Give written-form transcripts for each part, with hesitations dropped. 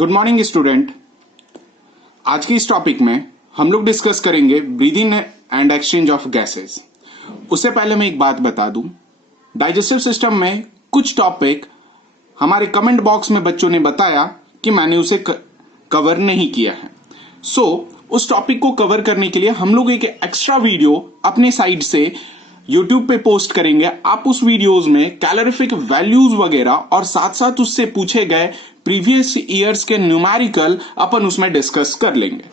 Good morning student. आज के इस टॉपिक में हम लोग डिस्कस करेंगे breathing and exchange of gases. उससे पहले मैं एक बात बता दूं, डाइजेस्टिव सिस्टम में कुछ टॉपिक हमारे कमेंट बॉक्स में बच्चों ने बताया कि मैंने उसे कवर नहीं किया है। उस टॉपिक को कवर करने के लिए हम लोग एक एक्स्ट्रा वीडियो अपने साइड से YouTube पे पोस्ट करेंगे। आप उस वीडियोस में कैलोरीफिक वैल्यूज वगैरह और साथ साथ उससे पूछे गए प्रीवियस ईयर्स के न्यूमेरिकल अपन उसमें डिस्कस कर लेंगे।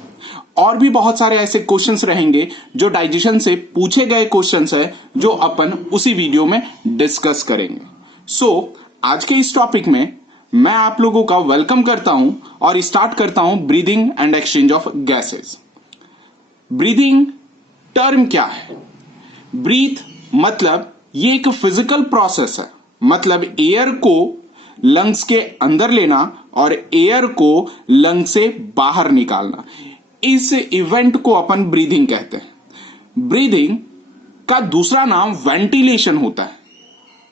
और भी बहुत सारे ऐसे क्वेश्चंस रहेंगे जो डाइजेशन से पूछे गए क्वेश्चंस है, जो अपन उसी वीडियो में डिस्कस करेंगे। आज के इस टॉपिक में मैं आप लोगों का वेलकम करता हूं और स्टार्ट करता हूं breathing and exchange of gases. Breathing term क्या है? ब्रीथ मतलब ये एक फिजिकल प्रोसेस है, मतलब एयर को लंग्स के अंदर लेना और एयर को लंग्स से बाहर निकालना। इस इवेंट को अपन ब्रीदिंग कहते हैं। ब्रीदिंग का दूसरा नाम वेंटिलेशन होता है।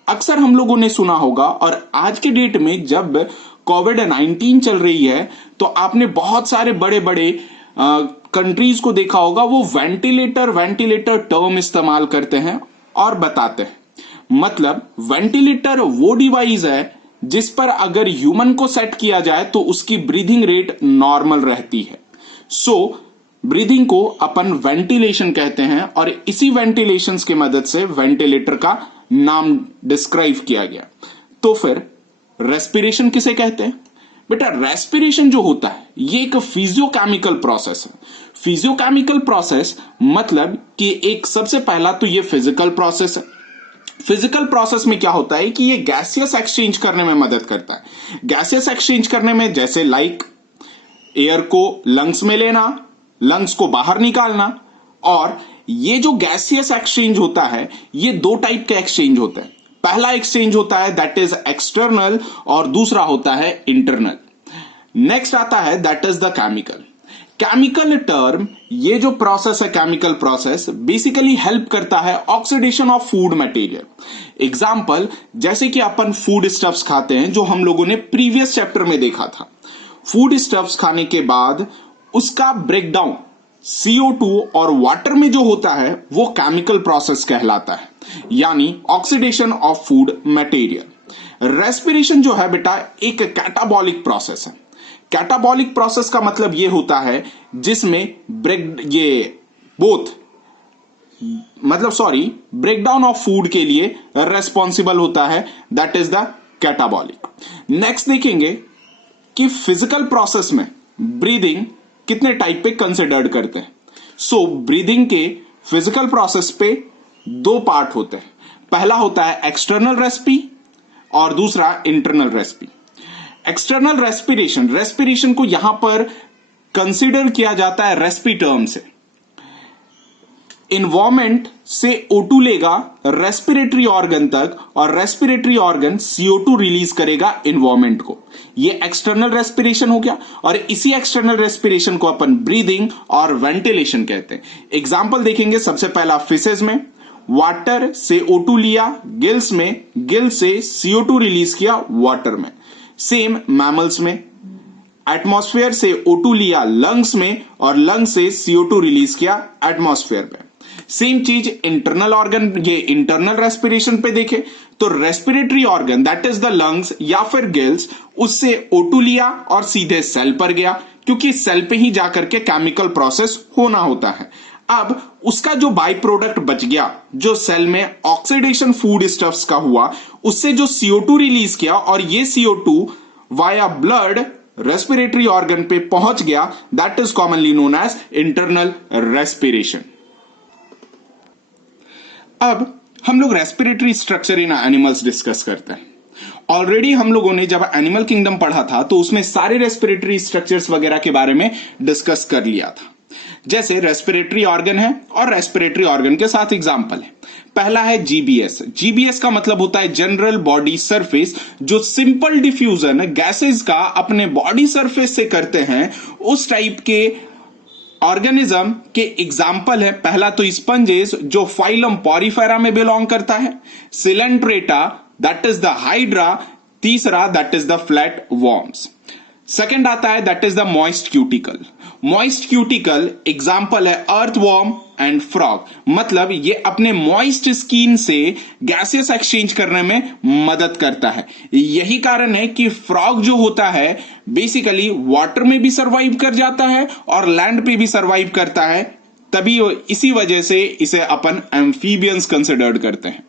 अक्सर हम लोगों ने सुना होगा, और आज के डेट में जब कोविड-19 चल रही है तो आपने बहुत सारे बड़े बड़े कंट्रीज को देखा होगा, वो वेंटिलेटर टर्म इस्तेमाल करते हैं और बताते हैं। मतलब वेंटिलेटर वो डिवाइस है जिस पर अगर ह्यूमन को सेट किया जाए तो उसकी ब्रीदिंग रेट नॉर्मल रहती है। ब्रीदिंग को अपन वेंटिलेशन कहते हैं और इसी वेंटिलेशन की मदद से वेंटिलेटर का नाम डिस्क्राइब किया गया। तो फिर रेस्पिरेशन किसे कहते हैं? बेटा, रेस्पिरेशन जो होता है ये एक फिजियोकेमिकल प्रोसेस है। फिजियोकेमिकल प्रोसेस मतलब कि एक सबसे पहला तो ये फिजिकल प्रोसेस है। फिजिकल प्रोसेस में क्या होता है कि ये गैसियस एक्सचेंज करने में मदद करता है। गैसियस एक्सचेंज करने में जैसे एयर को लंग्स में लेना, लंग्स को बाहर निकालना। और ये जो गैसियस एक्सचेंज होता है ये दो टाइप के एक्सचेंज होते हैं। पहला एक्सचेंज होता है दैट इज एक्सटर्नल और दूसरा होता है इंटरनल। नेक्स्ट आता है that is the chemical term. ये जो प्रोसेस है केमिकल प्रोसेस बेसिकली हेल्प करता है oxidation of food material. Example, जैसे कि अपन फूड स्टफ्स खाते हैं जो हम लोगों ने प्रीवियस चैप्टर में देखा था। फूड स्टफ्स खाने के बाद उसका ब्रेकडाउन CO2 और वाटर में जो होता है वो केमिकल प्रोसेस कहलाता है, यानी oxidation of food material. Respiration जो है बेटा एक कैटाबॉलिक प्रोसेस है। कैटाबॉलिक प्रोसेस का मतलब ये होता है जिसमें ब्रेकडाउन ऑफ फूड के लिए रेस्पॉन्सिबल होता है, that is the catabolic. Next देखेंगे कि फिजिकल प्रोसेस में ब्रीदिंग कितने टाइप पे कंसिडर्ड करते हैं। ब्रीदिंग के फिजिकल प्रोसेस पे दो पार्ट होते हैं। पहला होता है एक्सटर्नल रेस्पी और दूसरा इंटरनल रेस्पी। एक्सटर्नल रेस्पिरेशन को यहां पर कंसिडर किया जाता है रेस्पी टर्म से। इन्वायरमेंट से O2 लेगा रेस्पिरेटरी ऑर्गन तक और रेस्पिरेटरी ऑर्गन CO2 रिलीज करेगा इन्वायरमेंट को। ये एक्सटर्नल रेस्पिरेशन हो गया और इसी एक्सटर्नल रेस्पिरेशन को अपन ब्रीदिंग और वेंटिलेशन कहते हैं। एग्जांपल देखेंगे, सबसे पहला फिशेज में वाटर से O2 लिया गिल्स में, गिल से CO2 रिलीज किया वाटर में। सेम मैमल्स में एटमॉस्फेयर से O2 लिया लंग्स में और लंग्स से CO2 रिलीज किया एटमॉस्फेयर में। सेम चीज इंटरनल ऑर्गन, ये इंटरनल रेस्पिरेशन पे देखे तो respiratory organ that is the lungs या फिर गिल्स, उससे O2 लिया और सीधे सेल पर गया, क्योंकि सेल पे ही जाकर के केमिकल प्रोसेस होना होता है। अब उसका जो बाई प्रोडक्ट बच गया, जो सेल में ऑक्सीडेशन फूड स्टफ्स का हुआ, उससे जो CO2 रिलीज किया और ये CO2 via blood respiratory organ पे पहुंच गया, that is commonly known as internal respiration. अब हम लोग respiratory structure in animals discuss करते हैं। ऑलरेडी हम लोगों ने जब एनिमल किंगडम पढ़ा था तो उसमें सारे रेस्पिरेटरी स्ट्रक्चर्स वगैरह के बारे में डिस्कस कर लिया था। जैसे रेस्पिरेटरी ऑर्गन है और रेस्पिरेटरी ऑर्गन के साथ एग्जांपल है। पहला है जीबीएस का मतलब होता है जनरल बॉडी सरफेस, जो सिंपल डिफ्यूजन गैसेस का अपने बॉडी सरफेस से करते हैं, उस टाइप के ऑर्गेनिज्म के एग्जाम्पल है। पहला तो स्पंजेस जो फाइलम पॉरीफेरा में बिलोंग करता है, coelenterata that is the hydra, तीसरा that is the flat worms. Second आता है that is the moist cuticle. Moist cuticle example है अर्थवॉर्म एंड फ्रॉग, मतलब ये अपने मॉइस्ट स्किन से गैसेस एक्सचेंज करने में मदद करता है। यही कारण है कि फ्रॉग जो होता है बेसिकली वाटर में भी सरवाइव कर जाता है और लैंड पे भी सरवाइव करता है, तभी इसी वजह से इसे अपन एम्फीबियंस कंसिडर्ड करते हैं।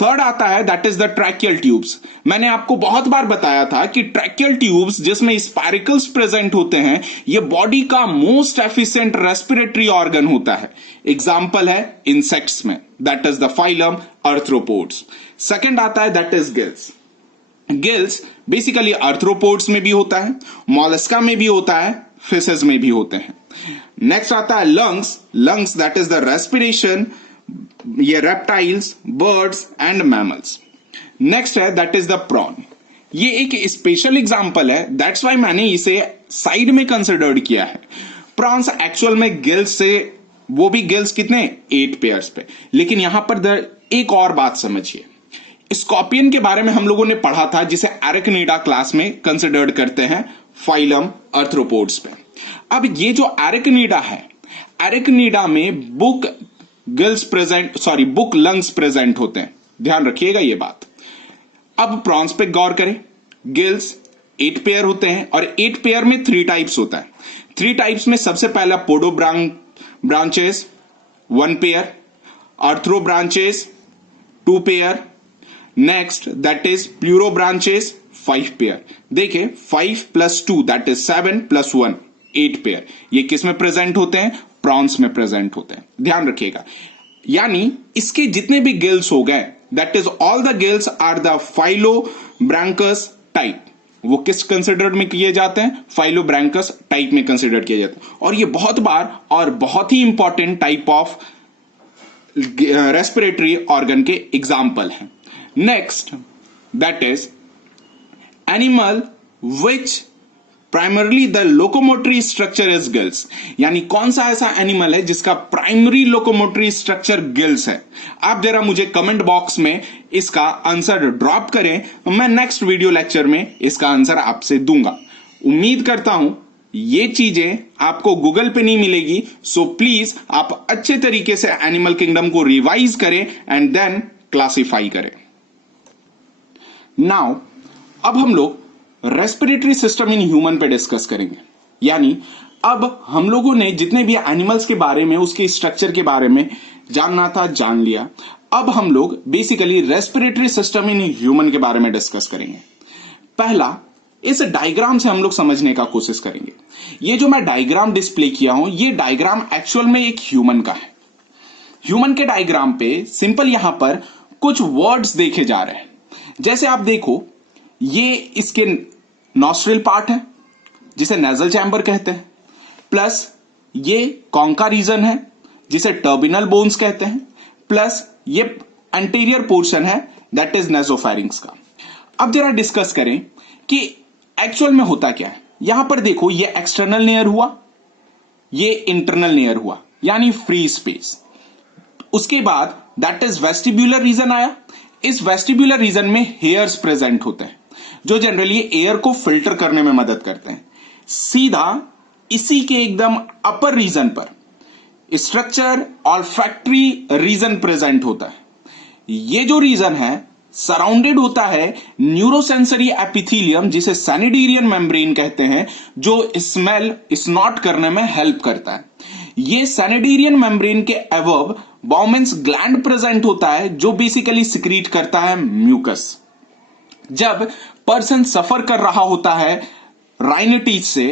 थर्ड आता है that is the tracheal tubes. मैंने आपको बहुत बार बताया था कि ट्रैकियल ट्यूब्स जिसमें स्पाइरिकल्स प्रेजेंट होते हैं, ये बॉडी का मोस्ट एफिशिएंट रेस्पिरेटरी ऑर्गन होता है। एग्जांपल है इंसेक्ट्स में, that is the phylum arthropods. Second आता है that is gills. Gills basically arthropods में भी होता है, मॉलस्का में भी होता है, फिशेस में भी होते हैं। नेक्स्ट आता है lungs. Lungs that is the respiration, ये reptiles, birds and mammals. Next है दैट इज द प्रॉन। ये एक स्पेशल एग्जांपल है, दैट्स वाई मैंने इसे साइड में कंसिडर्ड किया है। प्रॉन्स एक्चुअल में गिल्स से, वो भी गिल्स कितने 8 पेयर्स पे, लेकिन यहां पर एक और बात समझिए। स्कॉर्पियन के बारे में हम लोगों ने पढ़ा था जिसे एरेक्निडा क्लास में कंसिडर्ड करते हैं फाइलम आर्थ्रोपोड्स पे। अब ये जो एरेक्निडा है, एरेक्निडा में बुक लंग्स प्रेजेंट होते हैं, ध्यान रखिएगा ये बात। अब प्रॉन्स पे गौर करें। गिल्स 8 पेयर होते हैं और 8 पेयर में 3 टाइप्स होता है। 3 टाइप्स में सबसे पहला podo branches 1 pair, arthro branches 2 pair, next that is pleuro branches 5 pair. देखिए 5 + 2 दैट इज 7 + 1 8 पेयर। ये किस में प्रेजेंट होते हैं? प्रॉन्स में प्रेजेंट होते हैं, ध्यान रखिएगा। यानी इसके जितने भी गिल्स हो गए, that is all the gills are the phyllobranchs type. वो किस कंसिडर्ड में किए जाते हैं? फाइलोब्रैंकस टाइप में कंसिडर किए जाते हैं। और ये बहुत बार और बहुत ही important type of respiratory organ के एग्जाम्पल हैं। Next that is animal which primarily the locomotory structure is gills. यानी कौन सा ऐसा एनिमल है जिसका प्राइमरी लोकोमोटरी स्ट्रक्चर गिल्स है? आप जरा मुझे कमेंट बॉक्स में इसका आंसर ड्रॉप करें, मैं नेक्स्ट वीडियो लेक्चर में इसका आंसर आपसे दूंगा। उम्मीद करता हूं ये चीजें आपको गूगल पे नहीं मिलेगी, सो प्लीज आप अच्छे तरीके से एनिमल किंगडम को रिवाइज करें एंड देन क्लासिफाई करें। नाउ अब हम लोग रेस्पिरेटरी सिस्टम इन ह्यूमन पे डिस्कस करेंगे। यानी अब हम लोगों ने जितने भी एनिमल्स के बारे में, उसके स्ट्रक्चर के बारे में जानना था जान लिया। अब हम लोग basically respiratory system in human के बारे में डिस्कस करेंगे। पहला, इस डायग्राम से हम लोग समझने का कोशिश करेंगे। ये जो मैं डायग्राम डिस्प्ले किया हूं, ये डायग्राम एक्चुअल में एक ह्यूमन का है। ह्यूमन के डायग्राम पे सिंपल यहां पर कुछ वर्ड्स देखे जा रहे हैं। जैसे आप देखो, ये इसके नॉस्ट्रिल पार्ट है जिसे नेजल चैम्बर कहते हैं, प्लस ये कॉन्का रीजन है जिसे टर्बिनल बोन्स कहते हैं, प्लस ये एंटीरियर पोर्शन है दैट इज नेसोफेरिंक्स का। अब जरा डिस्कस करें कि एक्चुअल में होता क्या है। यहां पर देखो, ये एक्सटर्नल लेयर हुआ, ये इंटरनल लेयर हुआ, यानी फ्री स्पेस। उसके बाद दैट इज वेस्टिब्यूलर रीजन आया। इस वेस्टिब्यूलर रीजन में हेयर्स प्रेजेंट होते हैं जो जनरली एयर को फिल्टर करने में मदद करते हैं। सीधा इसी के एकदम अपर रीजन पर स्ट्रक्चर ऑल्फैक्टरी रीजन प्रेजेंट होता है। ये जो रीजन है सराउंडेड होता है न्यूरोसेंसरी एपिथेलियम, जिसे सैनिडेरियन मेम्ब्रेन कहते हैं, जो स्मेल स्नॉट करने में हेल्प करता है। ये सैनिडेरियन मेम्ब्रेन के अबव बाउमेंस ग्लैंड प्रेजेंट होता है जो बेसिकली सिक्रीट करता है म्यूकस। जब पर्सन सफर कर रहा होता है राइनिटीज से,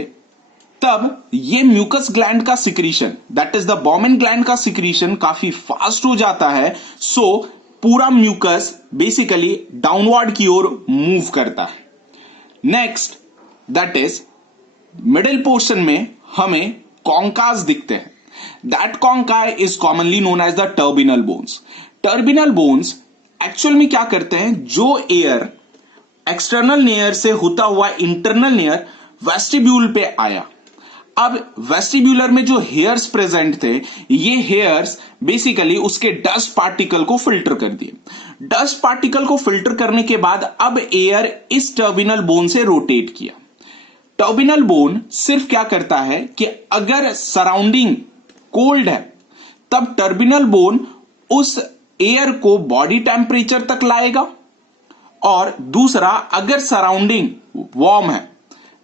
तब ये म्यूकस ग्लैंड का secretion, that is the bowmen gland का सिक्रीशन काफी फास्ट हो जाता है। सो पूरा म्यूकस बेसिकली डाउनवर्ड की ओर मूव करता है। Next that is middle portion में हमें कॉन्कास दिखते हैं। That conchae is commonly known as the turbinal bones. Turbinal bones actual में क्या करते हैं, जो एयर एक्सटर्नल लेयर से होता हुआ इंटरनल लेयर वेस्टिब्यूल पे आया। अब वेस्टिब्यूलर में जो हेयर्स प्रेजेंट थे, ये हेयर्स बेसिकली उसके डस्ट पार्टिकल को फिल्टर कर दिए। डस्ट पार्टिकल को फिल्टर करने के बाद अब एयर इस टर्मिनल बोन से रोटेट किया। टर्बिनल बोन सिर्फ क्या करता है कि अगर सराउंडिंग कोल्ड है तब टर्बिनल बोन उस एयर को बॉडी टेम्परेचर तक लाएगा, और दूसरा अगर सराउंडिंग वार्म है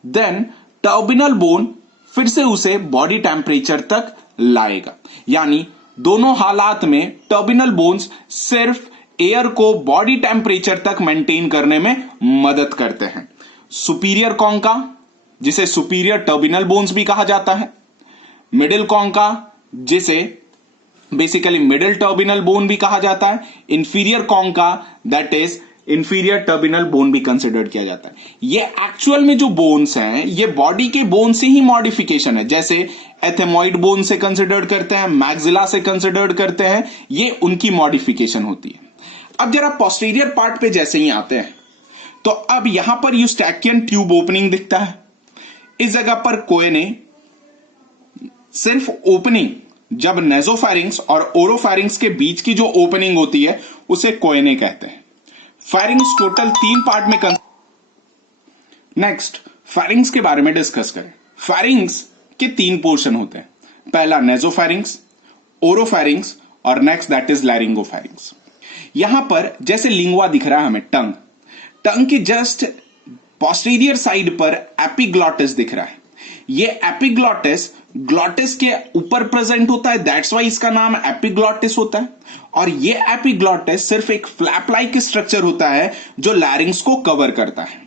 देन टर्बिनल बोन फिर से उसे बॉडी टेम्परेचर तक लाएगा। यानी दोनों हालात में टर्बिनल बोन्स सिर्फ एयर को बॉडी टेम्परेचर तक मेंटेन करने में मदद करते हैं। सुपीरियर कॉन्का, जिसे सुपीरियर टर्बिनल बोन्स भी कहा जाता है, मिडिल कॉन्का जिसे बेसिकली मिडिल टर्बिनल बोन भी कहा जाता है, inferior concha that is inferior turbinal bone भी कंसिडर किया जाता है। ये एक्चुअल में जो बोन्स हैं ये बॉडी के बोन से ही मॉडिफिकेशन है, जैसे एथेमॉइड बोन से कंसिडर करते हैं, मैक्सिला से कंसिडर करते हैं, ये उनकी मॉडिफिकेशन होती है। अब जरा पोस्टीरियर पार्ट पे जैसे ही आते हैं तो अब यहां पर यूस्टैकियन ट्यूब ओपनिंग दिखता है। इस जगह पर कोएने सिर्फ ओपनिंग, जब नेजोफेरिंग्स और ओरोफेरिंग्स के बीच की जो ओपनिंग होती है उसे कोएने कहते हैं। फेरिंग्स टोटल 3 पार्ट में नेक्स्ट फेरिंग्स के बारे में डिस्कस करें। फेरिंग्स के 3 पोर्शन होते हैं, पहला नेजोफेरिंग्स, ओरोफेरिंग्स और नेक्स्ट दैट इज लैरिंगोफेरिंग्स। यहां पर जैसे लिंगुआ दिख रहा है हमें, टंग के जस्ट पोस्टीरियर साइड पर एपिग्लॉटिस दिख रहा है। ये एपिग्लॉटिस ग्लॉटिस के ऊपर प्रेजेंट होता है, दैट्स वाई इसका नाम एपिग्लॉटिस होता है। और ये एपिग्लॉटिस सिर्फ एक फ्लैप लाइक स्ट्रक्चर होता है जो लैरिंग्स को कवर करता है।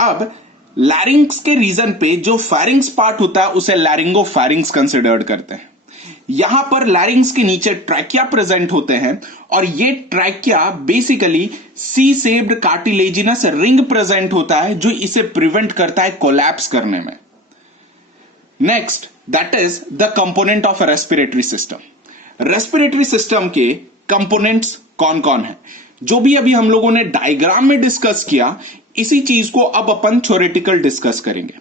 अब लैरिंग्स के रीजन पे जो फेरिंग्स पार्ट होता है उसे लैरिंगोफेरिंग्स कंसिडर्ड करते हैं। यहां पर लैरिंग्स के नीचे ट्रैकिया प्रेजेंट होते हैं और ये trachea basically C shaped cartilaginous ring present होता है जो इसे प्रिवेंट करता है कोलैप्स करने में। Next that is the component of respiratory system. Respiratory system के कंपोनेंट्स कौन कौन है, जो भी अभी हम लोगों ने डायग्राम में डिस्कस किया इसी चीज को अब अपन थ्योरेटिकल डिस्कस करेंगे।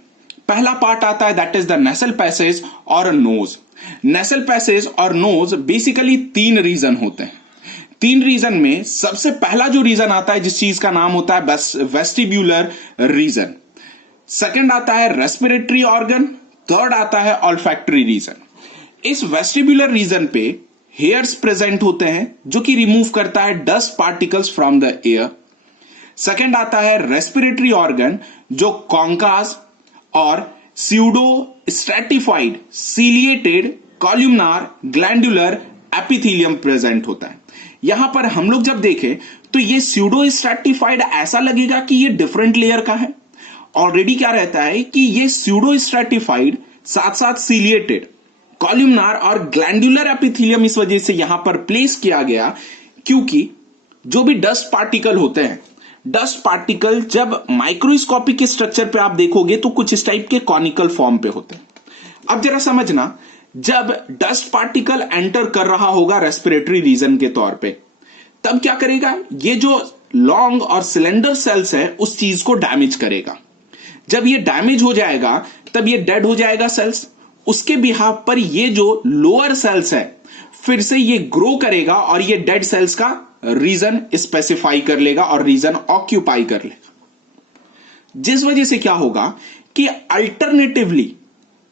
पहला पार्ट आता है that is the nasal passage और नोज। नेसल पैसेज और नोज बेसिकली 3 रीजन होते हैं। 3 रीजन में सबसे पहला जो रीजन आता है जिस चीज का नाम होता है वेस्टिब्यूलर रीजन, सेकंड आता है रेस्पिरेटरी ऑर्गन, थर्ड आता है ऑल्फैक्टरी रीजन। इस वेस्टिब्यूलर रीजन पे हेयर्स प्रेजेंट होते हैं जो कि रिमूव करता है dust particles from the air. Second आता है रेस्पिरेटरी ऑर्गन जो कॉन्कास और pseudo stratified ciliated columnar glandular epithelium present होता है। यहां पर हम लोग जब देखें तो ये स्यूडो स्ट्रेटिफाइड ऐसा लगेगा कि ये डिफरेंट लेयर का है। ऑलरेडी क्या रहता है कि ये स्यूडो स्ट्रेटिफाइड साथ साथ सीलिएटेड कॉल्यूमनार और ग्लैंडुलर एपिथेलियम इस वजह से यहां पर प्लेस किया गया क्योंकि जो भी डस्ट पार्टिकल होते हैं, डस्ट पार्टिकल जब माइक्रोस्कोपिक स्ट्रक्चर पे आप देखोगे तो कुछ इस टाइप के कॉनिकल फॉर्म पे होते हैं। अब जरा समझना, जब डस्ट पार्टिकल एंटर कर रहा होगा रेस्पिरेटरी रीजन के तौर पे, तब क्या करेगा, ये जो लॉन्ग और सिलेंडर सेल्स है उस चीज को डैमेज करेगा। जब ये डैमेज हो जाएगा तब ये डेड हो जाएगा सेल्स। उसके बिहाफ पर ये जो लोअर सेल्स है फिर से ये ग्रो करेगा और ये डेड सेल्स का रीजन स्पेसिफाई कर लेगा और रीजन ऑक्यूपाई कर लेगा, जिस वजह से क्या होगा कि अल्टरनेटिवली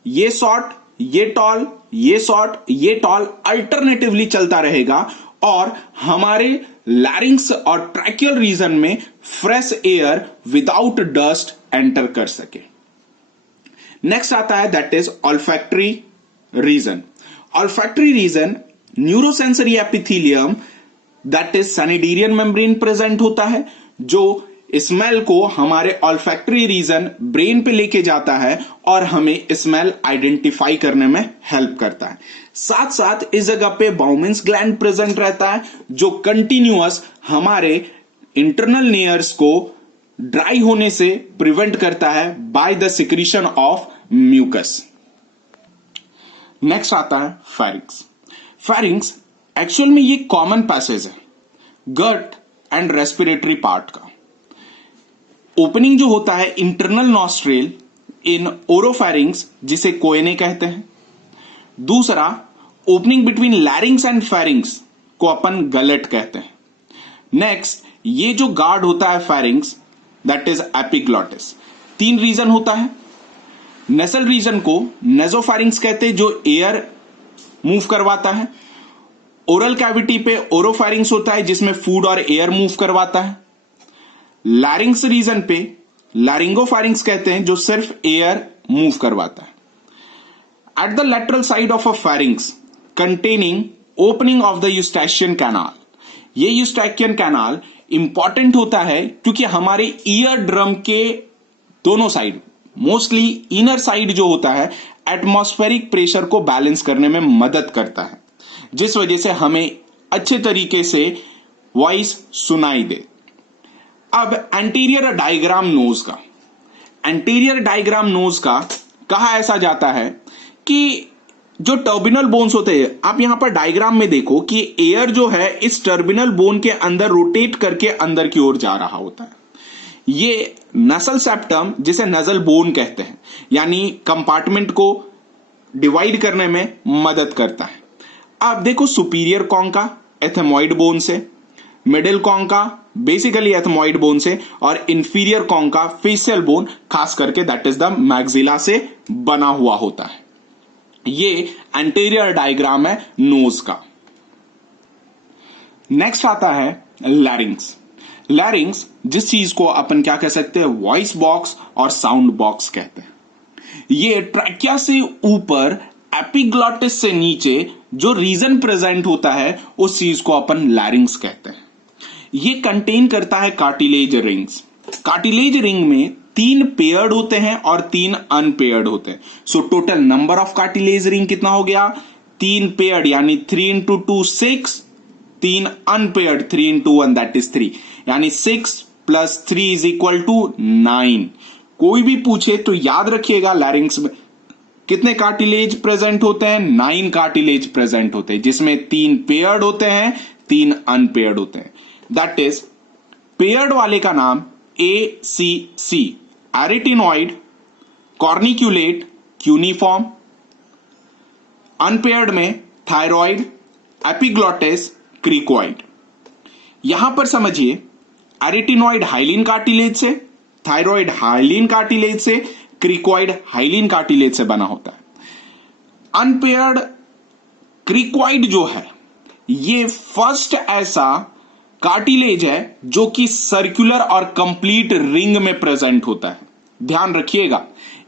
ये शॉर्ट ये टॉल ये शॉर्ट ये टॉल अल्टरनेटिवली चलता रहेगा और हमारे लैरिंग्स और ट्रैकियल रीजन में fresh air without dust enter कर सके। नेक्स्ट आता है that is olfactory region. Olfactory region neurosensory epithelium that is Schneiderian membrane present होता है जो स्मेल को हमारे ऑल्फैक्टरी रीजन ब्रेन पे लेके जाता है और हमें स्मेल आइडेंटिफाई करने में हेल्प करता है। साथ साथ इस जगह पे बाउमेंस ग्लैंड प्रेजेंट रहता है जो कंटिन्यूअस हमारे इंटरनल लेयर्स को ड्राई होने से प्रिवेंट करता है by the secretion of mucus. Next आता है फेरिंग्स। फेरिंग्स एक्चुअल में ये कॉमन पैसेज है गट एंड रेस्पिरेटरी पार्ट का। ओपनिंग जो होता है इंटरनल नॉस्ट्रेल इन ओरोफेरिंग्स जिसे कोएने कहते हैं। दूसरा ओपनिंग बिटवीन लैरिंग्स एंड फेरिंग्स को अपन गलेट कहते हैं। नेक्स्ट ये जो गार्ड होता है pharynx that is epiglottis. 3 region होता है, नेसल रीजन को नेजोफैरिंक्स कहते हैं, जो एयर मूव करवाता है। ओरल कैविटी पे ओरोफैरिंक्स होता है, जिसमें फूड और एयर मूव करवाता है। लैरिंग्स रीजन पे लैरिंगोफैरिंक्स कहते हैं, जो सिर्फ एयर मूव करवाता है। At the lateral side of a pharynx containing opening of the Eustachian canal, ये यूस्टैचियन कैनाल इंपॉर्टेंट होता है क्योंकि हमारे ईयर ड्रम के दोनों साइड, मोस्टली इनर साइड जो होता है, एटमॉस्फेरिक प्रेशर को बैलेंस करने में मदद करता है, जिस वजह से हमें अच्छे तरीके से वॉइस सुनाई दे। अब एंटीरियर डायग्राम नोज का, एंटीरियर डायग्राम नोज का कहा ऐसा जाता है कि जो टर्मिनल बोन्स होते हैं, आप यहां पर डायग्राम में देखो कि एयर जो है इस टर्मिनल बोन के अंदर रोटेट करके अंदर की ओर जा रहा होता है। ये नसल सेप्टम, जिसे नजल बोन कहते हैं, यानी कंपार्टमेंट को डिवाइड करने में मदद करता है। अब देखो, सुपीरियर कॉन्का एथेमॉइड बोन से, middle concha basically ethmoid bone से, और इंफीरियर कॉन्का फेशियल बोन खास करके दैट इज द मैक्सिला से बना हुआ होता है। ये एंटीरियर डायग्राम है नोज का। नेक्स्ट आता है लैरिंग्स। लैरिंग्स जिस चीज को अपन क्या कह सकते हैं, वॉइस बॉक्स और साउंड बॉक्स कहते हैं। ये ट्रैकिया से ऊपर एपिग्लॉटिस से नीचे जो रीजन प्रेजेंट होता है, उस चीज को अपन लैरिंग्स कहते हैं। ये कंटेन करता है कार्टिलेज रिंग्स। कार्टिलेज रिंग में 3 पेयर्ड होते हैं और 3 अनपेयर्ड होते हैं। So total number of cartilage ring कितना हो गया? 3 पेयर्ड यानी 3 into 2 6, 3 unpaired 3 into 1 that is 3, यानी 6 + 3 = 9। कोई भी पूछे तो याद रखिएगा लैरिंग्स में कितने कार्टिलेज प्रेजेंट होते हैं? 9 कार्टिलेज प्रेजेंट होते हैं, जिसमें 3 पेयर्ड होते हैं, 3 अनपेयर्ड होते हैं। दैट इज पेयर्ड वाले का नाम ACC, एरिटिनॉइड, कॉर्निक्यूलेट, क्यूनिफॉर्म। अनपेयर्ड में थायरॉइड, एपिग्लॉटिस, क्रिकोइड। यहां पर समझिए, एरिटिनॉइड हाइलिन कार्टिलेज से, थायरॉइड हाइलिन कार्टिलेज से, क्रिकोइड हाइलिन कार्टिलेज से बना होता है। अनपेयर्ड क्रिकोइड जो है, ये फर्स्ट ऐसा कार्टिलेज है जो कि सर्कुलर और कंप्लीट रिंग में प्रेजेंट होता है। ध्यान रखिएगा,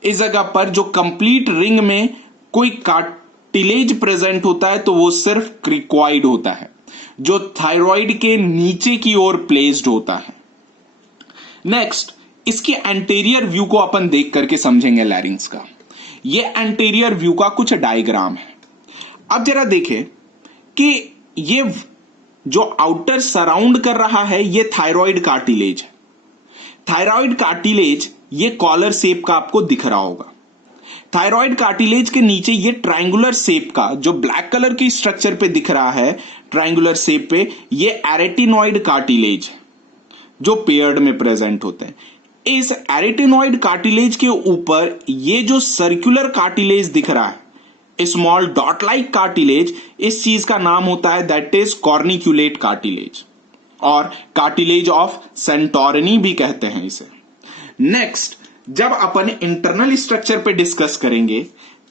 इस जगह पर जो कंप्लीट रिंग में कोई कार्टिलेज प्रेजेंट होता है तो वो सिर्फ क्रिकोइड होता है, जो थायराइड के नीचे की ओर प्लेस्ड होता है। नेक्स्ट, इसके एंटीरियर व्यू को अपन देख करके समझेंगे लैरिंग्स का। ये एंटीरियर व्यू का कुछ डायग्राम है। अब जरा देखें कि ये जो आउटर सराउंड कर रहा है, ये थायराइड कार्टिलेज है। थायराइड कार्टिलेज ये कॉलर शेप का आपको दिख रहा होगा। थायराइड कार्टिलेज के नीचे ये ट्रायंगुलर शेप का जो ब्लैक कलर की स्ट्रक्चर पे दिख रहा है, ट्रायंगुलर शेप पे, ये एरेटिनॉइड कार्टिलेज है जो पेयर्ड में प्रेजेंट होते हैं। इस एरेटिनॉइड कार्टिलेज के ऊपर ये जो सर्कुलर कार्टिलेज दिख रहा है, स्मॉल डॉट लाइक कार्टिलेज, इस चीज का नाम होता है दैट इज कॉर्निक्यूलेट कार्टिलेज, और कार्टिलेज ऑफ सेंटोरिनी भी कहते हैं इसे। नेक्स्ट, जब अपन इंटरनल स्ट्रक्चर पे डिस्कस करेंगे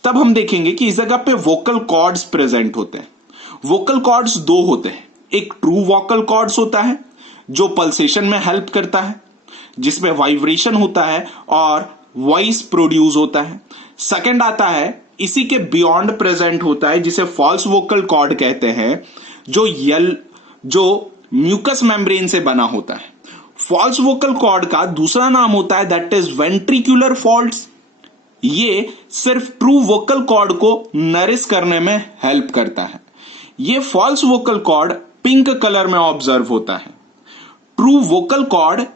तब हम देखेंगे कि इस जगह पे वोकल कॉर्ड्स प्रेजेंट होते हैं। वोकल कॉर्ड्स 2 होते हैं। एक ट्रू वोकल कॉर्ड्स होता है जो पल्सेशन में हेल्प करता है, जिसमें वाइब्रेशन होता है और वॉइस प्रोड्यूस होता है। सेकंड आता है इसी के बियॉन्ड प्रेजेंट होता है, जिसे फॉल्स वोकल कॉर्ड कहते हैं, जो म्यूकस मेम्ब्रेन से बना होता है। फॉल्स वोकल कॉर्ड का दूसरा नाम होता है दैट इज वेंट्रिकुलर फॉल्ट्स। ये सिर्फ ट्रू वोकल कॉर्ड को नरिश करने में हेल्प करता है। ये false vocal cord pink colour में ऑब्जर्व होता है। True vocal cord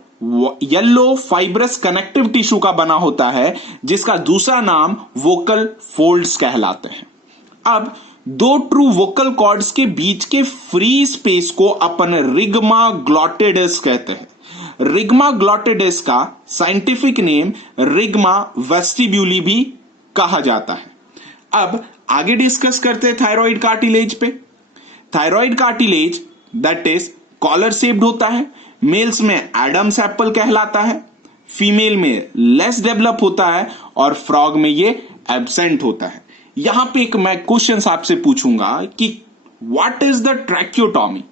yellow fibrous connective tissue का बना होता है, जिसका दूसरा नाम वोकल फोल्ड्स कहलाते हैं। अब 2 ट्रू वोकल कॉर्ड्स के बीच के फ्री स्पेस को अपन रिग्मा ग्लॉटिडिस कहते हैं। रिग्मा ग्लॉटिडिस का साइंटिफिक नेम रिग्मा वेस्टिब्यूली भी कहा जाता है। अब आगे डिस्कस करते हैं थायराइड कार्टिलेज पे। Thyroid cartilage that is collar shaped होता है। मेल्स में एडम्स एप्पल कहलाता है, फीमेल में लेस डेवलप होता है और फ्रॉग में ये एब्सेंट होता है। यहां पे एक मैं क्वेश्चन आपसे पूछूंगा कि व्हाट इज द ट्रैक्योटॉमी।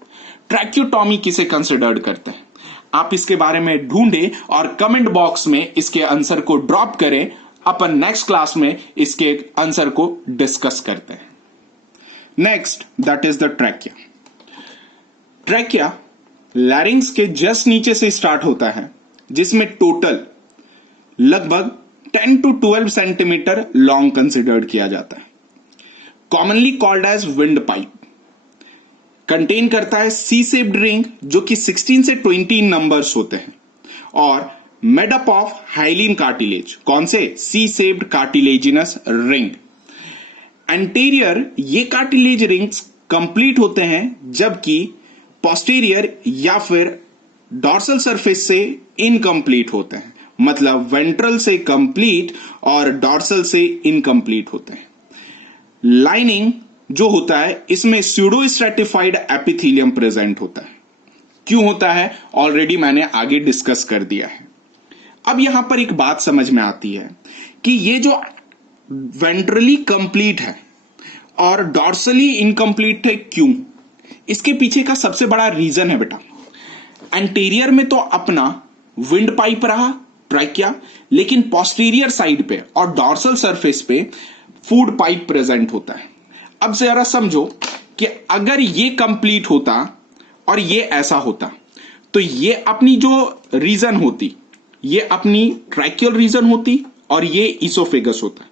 ट्रैक्योटॉमी किसे कंसिडर्ड करते हैं? आप इसके बारे में ढूंढे और कमेंट बॉक्स में इसके आंसर को ड्रॉप करें। अपन नेक्स्ट क्लास में इसके आंसर को डिस्कस करते हैं। Next that is the trachea. Trachea लैरिंग्स के जस्ट नीचे से स्टार्ट होता है, जिसमें टोटल लगभग 10 to 12 सेंटीमीटर लॉन्ग कंसिडर्ड किया जाता है। Commonly called as windpipe. Contain करता है सी शेप्ड रिंग जो कि 16 से 20 नंबर्स होते हैं और made up of hyaline cartilage. कौन से? C shaped cartilaginous ring. Anterior ये कार्टिलेज रिंग्स कंप्लीट होते हैं, जबकि पोस्टीरियर या फिर डॉर्सल सरफेस से इनकम्प्लीट होते हैं। मतलब वेंट्रल से कंप्लीट और डॉर्सल से इनकम्प्लीट होते हैं। लाइनिंग जो होता है इसमें स्यूडो स्ट्रेटिफाइड एपिथेलियम प्रेजेंट होता है। क्यों होता है ऑलरेडी मैंने आगे डिस्कस कर दिया है। अब यहां पर एक बात समझ में आती है कि ये जो वेंट्रली कंप्लीट है और डॉर्सली इनकम्प्लीट है, क्यों? इसके पीछे का सबसे बड़ा रीजन है बेटा, एंटीरियर में तो अपना विंड पाइप रहा ट्रैकिया, लेकिन पोस्टीरियर साइड पे और डॉर्सल सरफेस पे फूड पाइप प्रेजेंट होता है। अब जरा समझो कि अगर ये कंप्लीट होता और ये ऐसा होता तो ये अपनी जो रीजन होती, ये अपनी ट्रैकियल रीजन होती और ये इसोफेगस होता।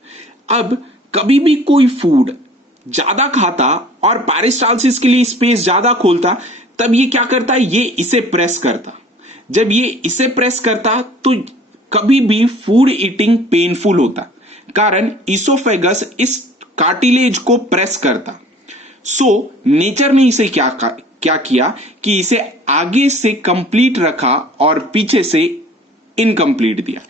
अब कभी भी कोई फूड ज्यादा खाता और पेरिस्टालसिस के लिए स्पेस ज्यादा खोलता, तब ये क्या करता है, ये इसे प्रेस करता। जब ये इसे प्रेस करता तो कभी भी फूड ईटिंग पेनफुल होता, कारण इसोफेगस इस कार्टिलेज को प्रेस करता। सो नेचर ने इसे क्या किया कि इसे आगे से कंप्लीट रखा और पीछे से इनकम्प्लीट दिया।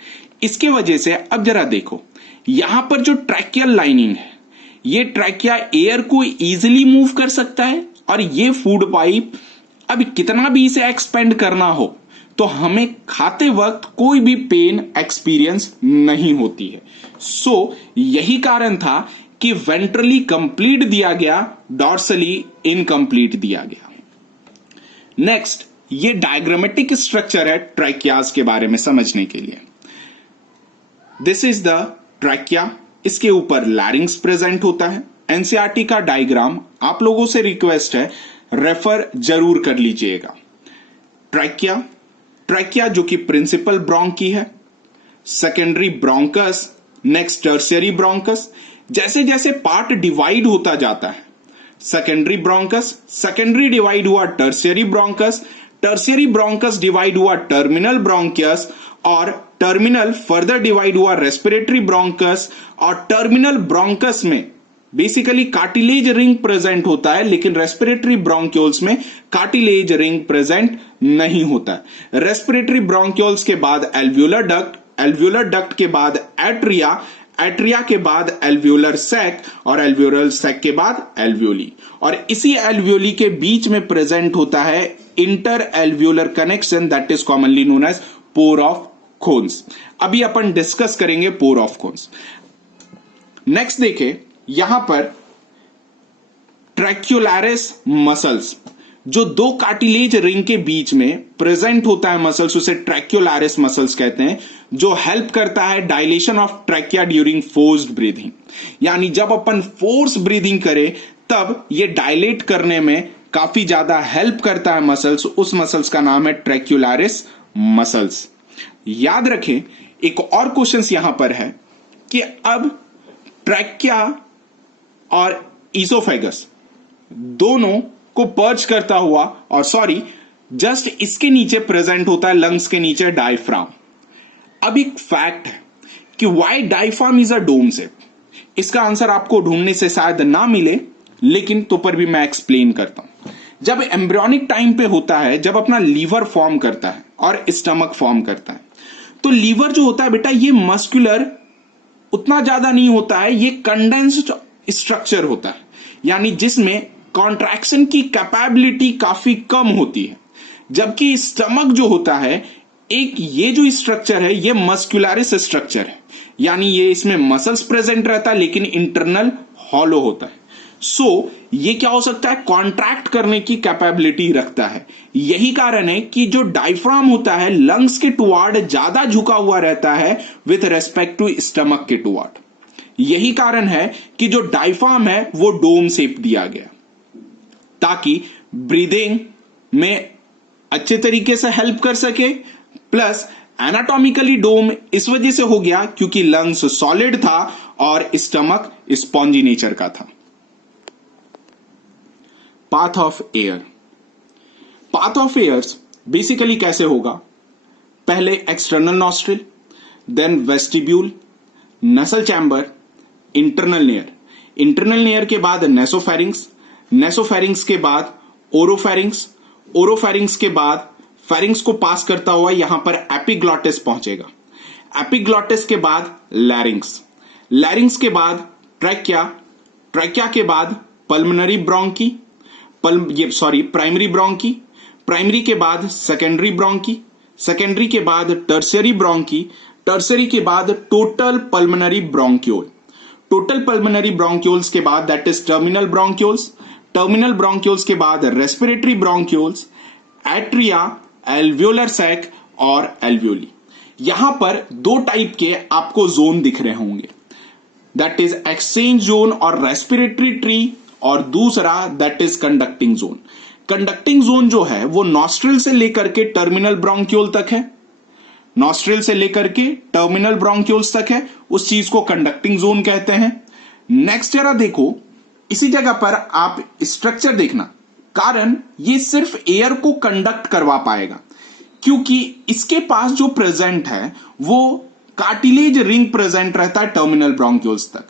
इसके वजह से अब जरा देखो, यहां पर जो ट्रैकियल लाइनिंग है, ये ट्रैकिया एयर को इजीली मूव कर सकता है और ये फूड पाइप अब कितना भी इसे एक्सपेंड करना हो तो हमें खाते वक्त कोई भी पेन एक्सपीरियंस नहीं होती है। सो यही कारण था कि वेंट्रली कंप्लीट दिया गया, डॉर्सली इनकम्प्लीट दिया गया। नेक्स्ट, ये डायग्रामेटिक स्ट्रक्चर है ट्रैकियाज के बारे में समझने के लिए। This is the trachea. इसके ऊपर लैरिंग्स प्रेजेंट होता है। एनसीईआरटी का डायग्राम आप लोगों से रिक्वेस्ट है रेफर जरूर कर लीजिएगा। ट्रैकिया जो कि प्रिंसिपल ब्रोंकी है, secondary bronchus, next tertiary bronchus. जैसे जैसे पार्ट डिवाइड होता जाता है, सेकेंडरी ब्रोंकस, सेकेंडरी डिवाइड हुआ tertiary bronchus, tertiary bronchus divide हुआ टर्मिनल ब्रोंकियस और टर्मिनल फर्दर डिवाइड हुआ रेस्पिरेटरी ब्रोंकस और टर्मिनल ब्रोंकस में बेसिकली कार्टिलेज रिंग प्रेजेंट होता है, लेकिन रेस्पिरेटरी ब्रोंक्यूल्स में कार्टिलेज रिंग प्रेजेंट नहीं होता। रेस्पिरेटरी ब्रोंक्यूल्स के बाद एल्वियोलर डक्ट, एल्वियोलर डक्ट के बाद एट्रिया, एट्रिया के बाद एल्वियोलर सैक और एल्वियोलर सैक के बाद एल्वियोली, और इसी एल्वियोली के बीच में प्रेजेंट होता है inter alveolar connection that is commonly known as pore of Kohn. अभी अपन डिस्कस करेंगे पोर ऑफ खोन्स। नेक्स्ट देखें, यहां पर ट्रैक्युलैरिस मसल्स, जो दो कार्टिलेज रिंग के बीच में प्रेजेंट होता है मसल्स, उसे ट्रैक्युलैरिस मसल्स कहते हैं, जो हेल्प करता है dilation of trachea during forced breathing. यानी जब अपन फोर्स ब्रीदिंग करें तब ये डायलेट करने में काफी ज्यादा हेल्प करता है मसल्स। उस मसल्स का नाम है ट्रैक्युलैरिस मसल्स। याद रखें, एक और क्वेश्चन यहां पर है कि अब ट्रैकिया और इसोफेगस दोनों को पर्च करता हुआ, और सॉरी जस्ट इसके नीचे प्रेजेंट होता है लंग्स के नीचे डायफ्राम। अब एक फैक्ट है कि why diaphragm is a dome shape. इसका आंसर आपको ढूंढने से शायद ना मिले, लेकिन तो पर भी मैं एक्सप्लेन करता हूं। जब एम्ब्रियोनिक टाइम पे होता है, जब अपना लीवर फॉर्म करता है और स्टमक फॉर्म करता है, तो लीवर जो होता है बेटा, ये मस्कुलर उतना ज्यादा नहीं होता है, ये कंडेंस्ड स्ट्रक्चर होता है, यानी जिसमें कॉन्ट्रैक्शन की कैपेबिलिटी काफी कम होती है। जबकि स्टमक जो होता है एक ये जो स्ट्रक्चर है ये मस्कुलरिस स्ट्रक्चर है, यानी ये इसमें मसल्स प्रेजेंट रहता है लेकिन इंटरनल हॉलो होता है। सो ये क्या हो सकता है, कॉन्ट्रैक्ट करने की कैपेबिलिटी रखता है। यही कारण है कि जो डायफ्राम होता है लंग्स के टुवार्ड ज्यादा झुका हुआ रहता है विथ रेस्पेक्ट टू स्टमक के टुवार्ड। यही कारण है कि जो डायफ्राम है वो डोम शेप दिया गया ताकि ब्रीदिंग में अच्छे तरीके से हेल्प कर सके। प्लस एनाटॉमिकली डोम इस वजह से हो गया क्योंकि लंग्स सॉलिड था और स्टमक स्पॉन्जी नेचर का था। Path of air, path of airs basically कैसे होगा, पहले external nostril, then vestibule, nasal chamber, internal layer, internal layer के बाद नेसोफेरिंग्स, नेसोफेरिंग्स के बाद ओरोफेरिंग्स, ओरोफेरिंग्स के बाद फेरिंग्स को पास करता हुआ यहां पर एपिग्लॉटिस पहुंचेगा, एपिग्लॉटिस के बाद लैरिंग्स, लैरिंग्स के बाद ट्रैकिया, ट्रैकिया के बाद pulmonary bronchi, primary bronchi, primary के बाद सेकेंडरी ब्रोंकी, सेकेंडरी के बाद टर्शियरी ब्रोंकी, टर्शियरी के बाद total pulmonary bronchiole, total pulmonary bronchioles के बाद that is terminal bronchioles, terminal bronchioles के बाद respiratory bronchioles, atria, alveolar sac और एल्वियोली। यहां पर दो टाइप के आपको जोन दिख रहे होंगे, दैट इज एक्सचेंज जोन और रेस्पिरेटरी ट्री, और दूसरा that is conducting zone. Conducting zone जो है वो नॉस्ट्रिल से लेकर के टर्मिनल ब्रोंक्यूल तक है, नॉस्ट्रिल से लेकर के टर्मिनल ब्रोंक्यूल्स तक है, उस चीज को कंडक्टिंग जोन कहते हैं। नेक्स्ट जरा देखो, इसी जगह पर आप स्ट्रक्चर देखना, कारण ये सिर्फ एयर को कंडक्ट करवा पाएगा क्योंकि इसके पास जो प्रेजेंट है वो कार्टिलेज रिंग प्रेजेंट रहता है टर्मिनल ब्रोंक्यूल्स तक।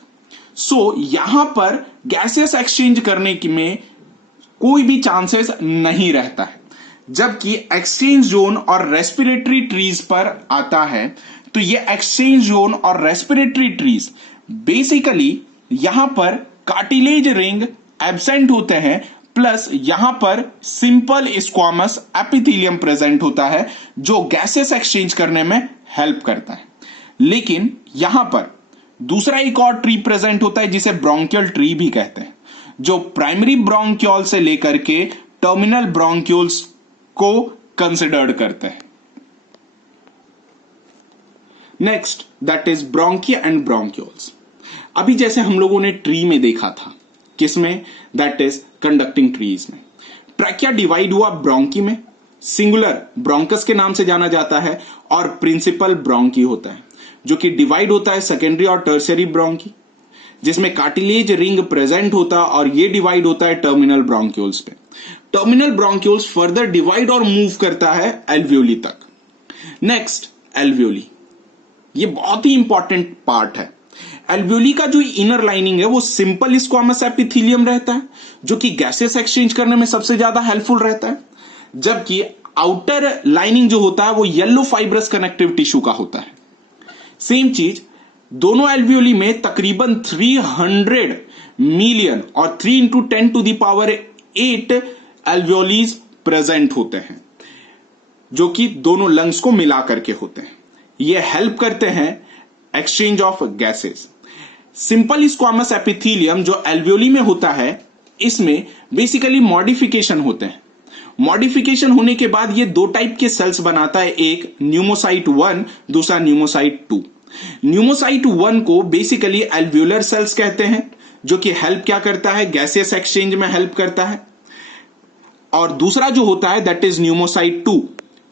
सो यहां पर गैसेस एक्सचेंज करने की में कोई भी चांसेस नहीं रहता है। जबकि एक्सचेंज जोन और रेस्पिरेटरी ट्रीज पर आता है तो ये एक्सचेंज जोन और रेस्पिरेटरी ट्रीज बेसिकली यहां पर कार्टिलेज रिंग एब्सेंट होते हैं, प्लस यहां पर सिंपल स्क्वामस एपिथेलियम प्रेजेंट होता है जो गैसेस एक्सचेंज करने में हेल्प करता है। लेकिन यहां पर दूसरा एक और ट्री प्रेजेंट होता है जिसे ब्रोंकियल ट्री भी कहते हैं, जो प्राइमरी ब्रोंक्यूल से लेकर के टर्मिनल ब्रोंक्यूल्स को कंसिडर्ड करते हैं। Next that is bronchia and bronchioles. अभी जैसे हम लोगों ने ट्री में देखा था, किसमें, दैट इज कंडक्टिंग ट्रीज में। ट्रैकिया डिवाइड हुआ ब्रोंकी में, सिंगुलर ब्रोंकस के नाम से जाना जाता है, और प्रिंसिपल ब्रोंकी होता है जो कि डिवाइड होता है सेकेंडरी और टर्शियरी ब्रोंकी, जिसमें कार्टिलेज रिंग प्रेजेंट होता है और ये डिवाइड होता है टर्मिनल ब्रोंक्यूल्स पे। टर्मिनल ब्रोंक्यूल्स फर्दर डिवाइड और मूव करता है एल्वियोली तक। नेक्स्ट एल्वियोली, ये बहुत ही इंपॉर्टेंट पार्ट है। एल्वियोली का जो इनर लाइनिंग है वो सिंपल स्क्वामस एपिथेलियम रहता है जो कि गैसेस एक्सचेंज करने में सबसे ज्यादा हेल्पफुल रहता है, जबकि आउटर लाइनिंग जो होता है वो येलो फाइब्रस कनेक्टिव टिश्यू का होता है। सेम चीज दोनों एल्वियोली में तकरीबन 300 मिलियन और 3 into 10 to the power 8 alveolis present होते हैं जो कि दोनों लंग्स को मिला करके होते हैं। ये हेल्प करते हैं exchange of gases. Simple squamous epithelium जो एल्वियोली में होता है इसमें बेसिकली मॉडिफिकेशन होते हैं। मॉडिफिकेशन होने के बाद ये दो टाइप के सेल्स बनाता है, एक न्यूमोसाइट 1, दूसरा न्यूमोसाइट 2। न्यूमोसाइट 1 को बेसिकली एल्वियोलर सेल्स कहते हैं जो कि हेल्प क्या करता है, गैसियस एक्सचेंज में हेल्प करता है। और दूसरा जो होता है दैट इज न्यूमोसाइट 2,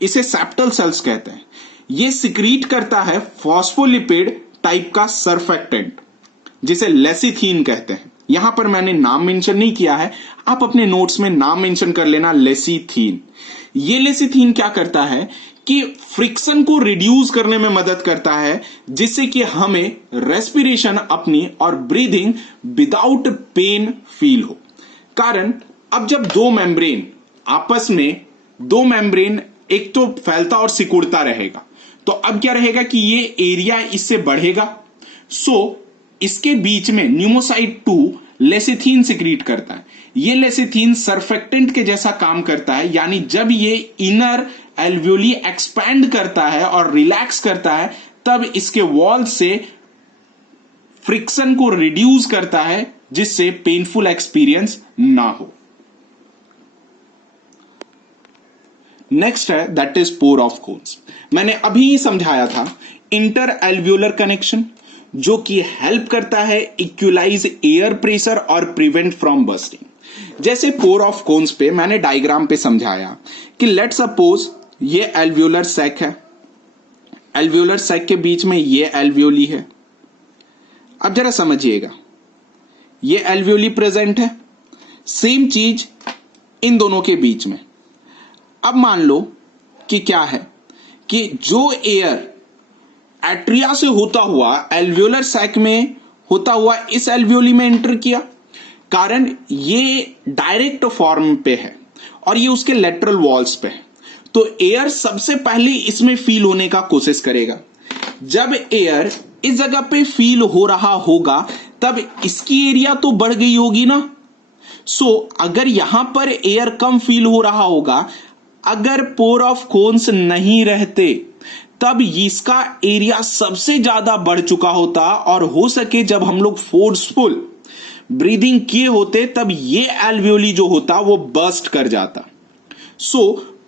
इसे सेप्टल सेल्स कहते हैं। ये सिक्रीट करता है फॉस्फोलिपिड टाइप का सर्फेक्टेंट जिसे लेसिथीन कहते हैं। यहां पर मैंने नाम मेंशन नहीं किया है, आप अपने नोट्स में नाम मेंशन कर लेना, लेसिथीन। ये लेसिथीन क्या करता है कि फ्रिक्शन को रिड्यूस करने में मदद करता है जिससे कि हमें रेस्पिरेशन अपनी और ब्रीदिंग विदाउट पेन फील हो। कारण अब जब दो मेम्ब्रेन आपस में, दो मेम्ब्रेन एक तो फैलता और सिकुड़ता रहेगा तो अब क्या रहेगा कि ये एरिया इससे बढ़ेगा। सो इसके बीच में न्यूमोसाइट 2 लेसिथीन सिक्रीट करता है। ये लेसिथीन सर्फेक्टेंट के जैसा काम करता है, यानी जब ये इनर एल्वियोली एक्सपैंड करता है और रिलैक्स करता है, तब इसके वॉल से फ्रिक्शन को रिड्यूस करता है, जिससे पेनफुल एक्सपीरियंस ना हो। नेक्स्ट है that is pore of Kohn's. मैंने अभी समझाया था इंटर एल्वियोलर कनेक्शन, जो कि हेल्प करता है इक्वलाइज एयर प्रेशर और प्रिवेंट फ्रॉम बर्स्टिंग। जैसे पोर ऑफ कोन्स पे मैंने डायग्राम पे समझाया कि लेट सपोज ये एल्वियोलर सैक है, एल्वियोलर सैक के बीच में ये एल्वियोली है। अब जरा समझिएगा, ये एल्वियोली प्रेजेंट है, सेम चीज इन दोनों के बीच में। अब मान लो कि क्या है कि जो एयर एट्रिया से होता हुआ एल्वियोलर सैक में होता हुआ इस एल्वियोली में एंटर किया, कारण ये डायरेक्ट फॉर्म पे है और ये उसके लेटरल वॉल्स पे है, तो एयर सबसे पहले इसमें फील होने का कोशिश करेगा। जब एयर इस जगह पे फील हो रहा होगा तब इसकी एरिया तो बढ़ गई होगी ना। अगर यहां पर एयर कम फील हो रहा होगा, अगर पोर ऑफ कोन्स नहीं रहते तब इसका एरिया सबसे ज्यादा बढ़ चुका होता, और हो सके जब हम लोग फोर्सफुल ब्रीदिंग किए होते तब ये एल्वियोली जो होता वो बर्स्ट कर जाता।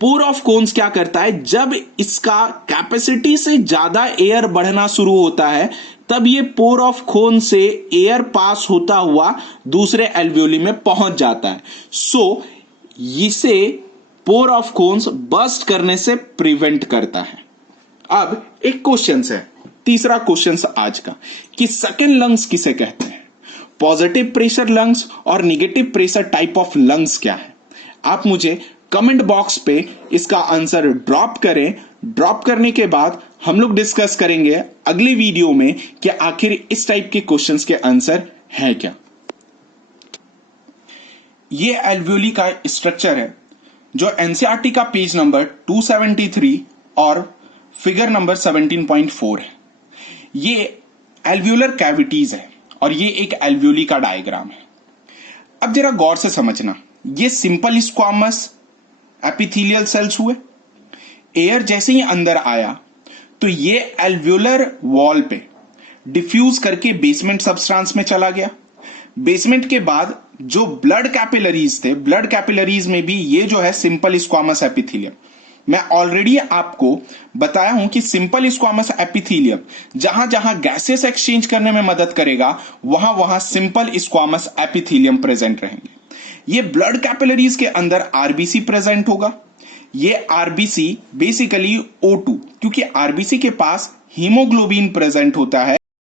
पोर ऑफ कोन्स क्या करता है, जब इसका कैपेसिटी से ज्यादा एयर बढ़ना शुरू होता है तब ये पोर ऑफ कोन से एयर पास होता हुआ दूसरे एल्वियोली में पहुंच जाता है। इसे पोर ऑफ कोन्स बर्स्ट करने से प्रिवेंट करता है। अब एक क्वेश्चन है, तीसरा क्वेश्चन आज का, कि सेकंड लंग्स किसे कहते हैं, पॉजिटिव प्रेशर लंग्स और negative pressure type of lungs क्या है। आप मुझे कमेंट बॉक्स पे इसका आंसर ड्रॉप करें। ड्रॉप करने के बाद हम लोग डिस्कस करेंगे अगली वीडियो में कि आखिर इस टाइप के क्वेश्चंस के आंसर है क्या। ये एल्वियोली का स्ट्रक्चर है जो एनसीईआरटी का पेज नंबर 273 और फिगर नंबर 17.4 है। ये एल्वियोलर कैविटीज है और ये एक एल्वियोली का डायग्राम है। अब जरा गौर से समझना, ये सिंपल स्क्वामस एपिथेलियल सेल्स हुए। एयर जैसे ही अंदर आया तो ये एल्वियोलर वॉल पे डिफ्यूज करके बेसमेंट सबस्टांस में चला गया। बेसमेंट के बाद जो ब्लड कैपिलरीज थे, ब्लड कैपिलरीज में भी ये जो है सिंपल स्क्वामस एपिथेलियम। मैं ऑलरेडी आपको बताया हूं कि सिंपल स्क्वामस एपिथेलियम जहां जहां गैसेस एक्सचेंज करने में मदद करेगा वहां वहां सिंपल स्क्वामस एपिथेलियम प्रेजेंट रहेंगे। ये ब्लड कैपिलरीज के अंदर आरबीसी प्रेजेंट होगा। ये आरबीसी बेसिकली O2, क्योंकि आरबीसी के पास हीमोग्लोबिन प्रेजेंट होता है